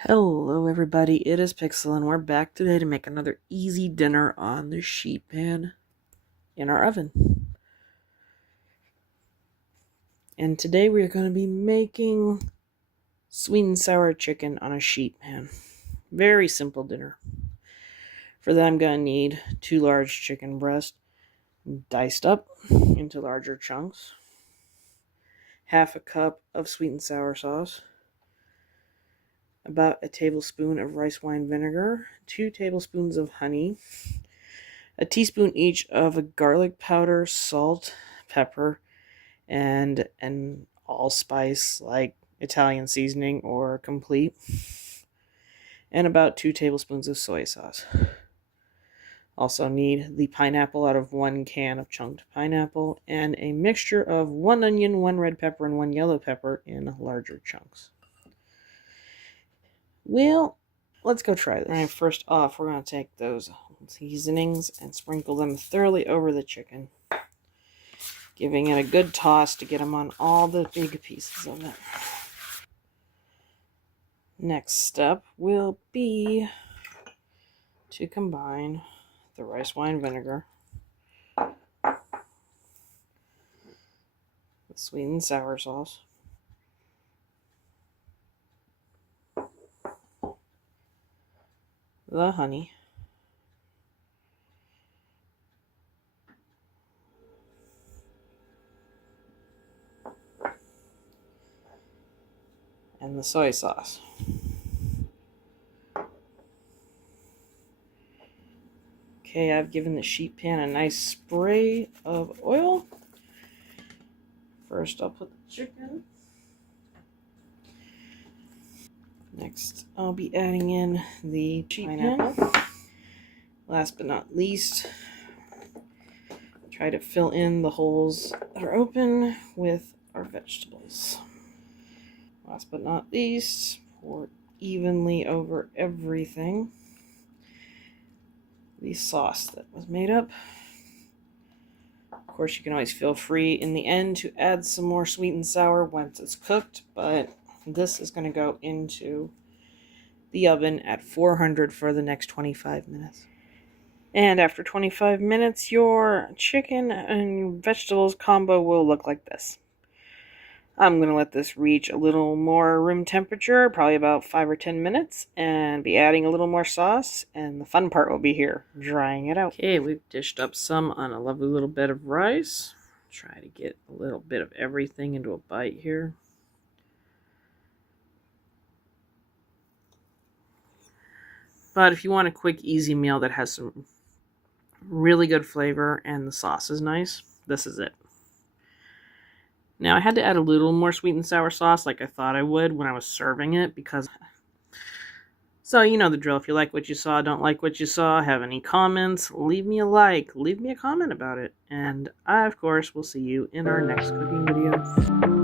Hello everybody, it is Pixel and we're back today to make another easy dinner on the sheet pan in our oven. And today we are going to be making sweet and sour chicken on a sheet pan. Very simple dinner. For that I'm going to need 2 large chicken breasts diced up into larger chunks, half a cup of sweet and sour sauce, about a tablespoon of rice wine vinegar, 2 tablespoons of honey, a teaspoon each of a garlic powder, salt, pepper, and an allspice like Italian seasoning or complete, and about 2 tablespoons of soy sauce. Also need the pineapple out of 1 can of chunked pineapple, and a mixture of 1 onion, 1 red pepper, and 1 yellow pepper in larger chunks. Well, let's go try this. Alright, first off, we're going to take those seasonings and sprinkle them thoroughly over the chicken, giving it a good toss to get them on all the big pieces of it. Next step will be to combine the rice wine vinegar with sweet and sour sauce, the honey, and the soy sauce. Okay, I've given the sheet pan a nice spray of oil. First, I'll put the chicken. Next, I'll be adding in the pineapple. Last but not least, try to fill in the holes that are open with our vegetables. Last but not least, pour evenly over everything the sauce that was made up. Of course, you can always feel free in the end to add some more sweet and sour once it's cooked, but this is going to go into the oven at 400 for the next 25 minutes. And after 25 minutes, your chicken and vegetables combo will look like this. I'm going to let this reach a little more room temperature, probably about 5 or 10 minutes, and be adding a little more sauce, and the fun part will be here, drying it out. Okay, we've dished up some on a lovely little bed of rice. Try to get a little bit of everything into a bite here. But if you want a quick, easy meal that has some really good flavor and the sauce is nice, this is it. Now, I had to add a little more sweet and sour sauce like I thought I would when I was serving it because... So, you know the drill. If you like what you saw, don't like what you saw, have any comments, leave me a like, leave me a comment about it. And I, of course, will see you in our next cooking video.